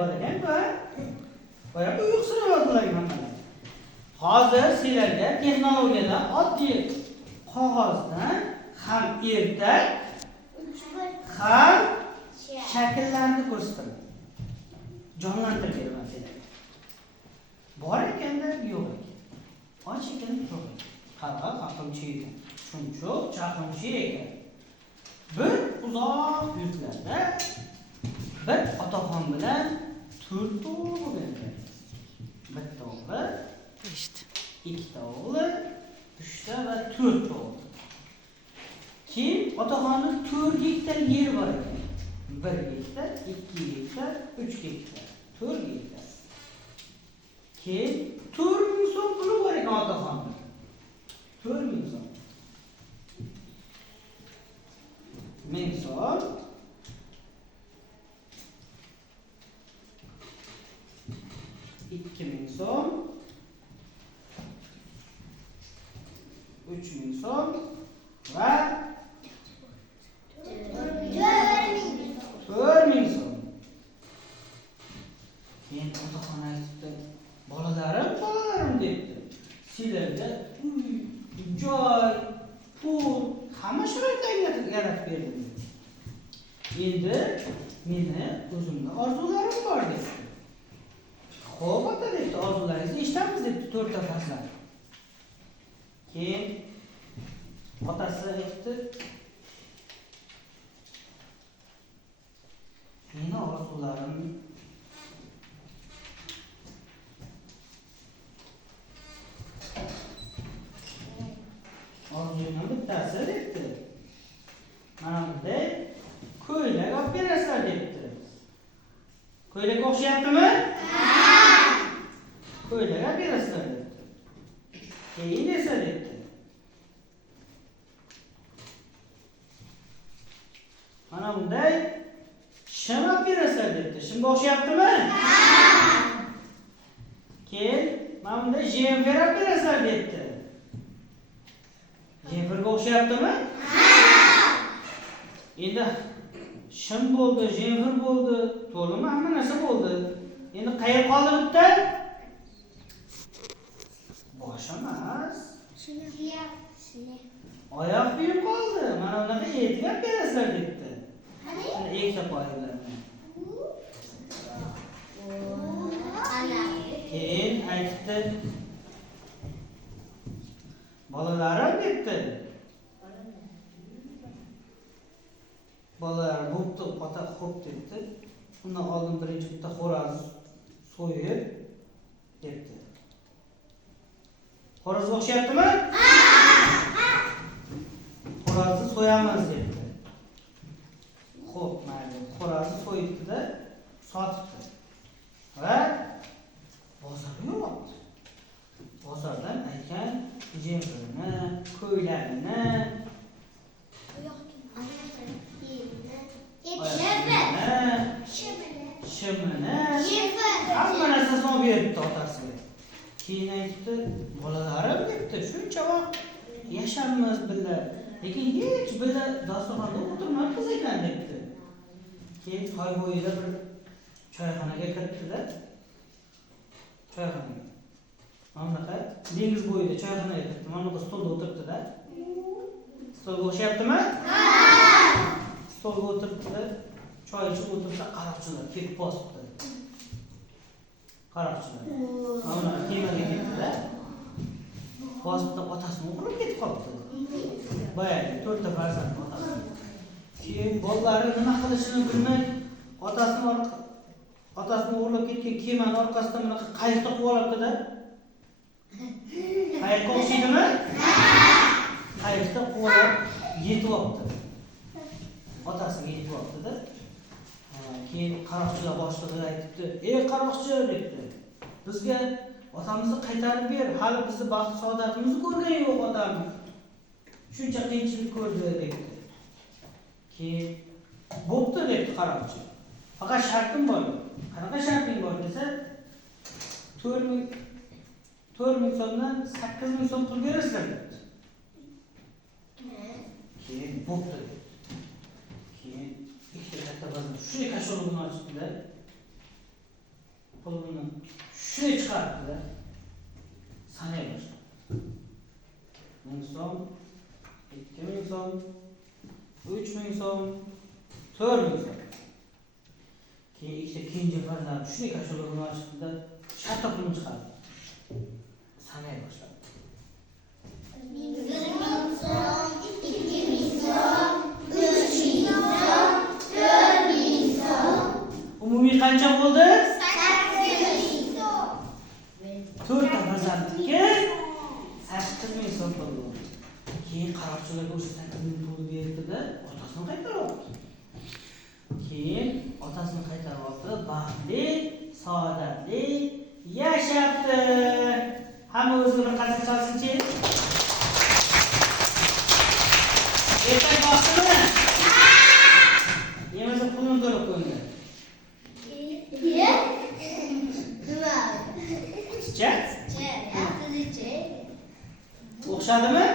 bor ekan bu. Boya uyuqsirayotdilar mana. Hozir sizlarga texnologiyada oddiy qog'ozdan ham ertak, ham shakllarni ko'rsataman. Jonlantirib beraman sizlarga. Bor ekanda yo'q ekan. Och ekan yo'q ekan. Qarg'a aqlchi ekan. Chunchuq chaqimchi ekan. Bir uzoq yurtlarda bir otaxon bilan to'rt o'g'il ekan. Bitta o'g'il, ikkita o'g'il, uchta va to'rt o'g'il. Keyin otaxonning 4 gektar yeri bor ekan. 1 gektar, 2 gektar, 3 gektar, 4 gektar. Keyin 4000 so'm puli bor ekan otaxonning. 4000 so'm. 1000 so'm. 2000 so'm. 3000 so'm va 4000 so'm. Keyin otaxon aytibdi, bolalarim debdi. Sizlarga uy, joy, pul, hamma sharoitlarni yaratib berdim. Endi meni o'zimning orzularim bor debdi. Xo'p, ota debdi, orzularingizni eshitamiz debdi to'rtta farzand. Keyin otasi aytdi, meni orzularim orzuyimning bittasi debdi. Mana bunday ko'ylak olib berasizlar debdi. Ko'ylak o'xshayaptimi? Ko'ylak olib berasizlar debdi. Keyin esa debdi. Mana bunday shim olib berasizlar debdi. Shimga o'xshayaptimi? Keyin mana bunday jenfer olib berasizlar debdi. Jenferga o'xshayaptimi? Endi shim bo'ldi, jenfer bo'ldi, to'liq hamma narsa bo'ldi. Endi qayerga qoldi bitta? Bosh emas. Oyoq kiyim qoldi. Mana unaqa etkab berasizlar debdi. Mana ekta qo'yinglarni. Keyin aytdi. Bolalarim debdi. Bolalar bo'pti, ota xo'p debdi. Undan oldin birinchi bitta xo'roz so'yib debdi. Xo'roz o'xshayaptimi? Xo'rozni so'yamiz debdi. Xo'p, mayli. Xo'rozni so'yibdi-da, sotibdi. Va bozorga yo'qdi. Bozordan aytgan jenferini, ko'ylagini, shimini, hamma narsasini olib beribdi otasiga. Keyin aytdi, bolalarim debdi, shuncha vaqt yashammiz birga, lekin hech birga dasturxonda o'tirmabmiz ekan debdi. Keyin soy bo'yida bir choyxonaga kirdida. Choyxonaga. Mana dengiz bo'yida choyxonaga kirdi. Mana bu stolda o'tiribdi-da. Stolga o'xshayaptimi? Stolga o'tiribdi. Choy ichib o'tirsa, qaroqchilar kelib bosibdi. Qaroqchilar. Mana kemaga ketdi-da. Bosibdi, otasini o'g'irlab ketib qolibdi. Boyagi to'rtta farzand otasi. Keyin bolalari nima qilishini bilmay, otasini o'g'irlab ketgan kemani orqasidan mana qayiqda quvib olibdi-da. Qayiqqa o'xshaydimi? Qayiqda quvib yetib olibdi. Otasiga yetib olibdi-da. Keyin qaroqchilar boshlig'i aytibdi, "Ey qaroqchi" debdi. "Bizga otamizni qaytarib ber. Hali bizni baxt saodatimizni ko'rgan yo'q otam. Shuncha qiyinchilik ko'rdi" debdi. Keyin "Bo'pti" debdi qaroqchi. "Faqat shartim bor." "Qanaqa sharting bor?" desa, 4000 so'mdan 8000 so'm pul berasizlar debdi. Keyin "Bo'pti" debdi. Keyin ikkita katta bazm shu kasholugini ochibdi-da. Shuni chiqaribdi-da. Sanay boshladi. 1000 so'm, 2000 so'm, 3000 so'm, 4000 so'm. Keyin ikkita kenja farzand shuni kashalarni ochdi-da, shartta pulni chiqardi. Sanay boshladi. 1000 so'm, 2000 so'm, 3000 so'm, 4000 so'm. Umumiy qancha bo'ldi? 8000 so'm. 4 ta farzandga 8000 so'm pul bo'ldi. Keyin qaroqchilarga o'sha 8000 pul berdi-da, otasini qaytarib oldi. Keyin otasini qaytarib oldi, baxtli, saodatli yashabdi. Hamma o'ziga bir qarsak chalsin-chi. Ertak boqdimi? Yemasa pulni to'lab qo'ydi. Nima? Chicha? Yaxshi. O'xshadimi?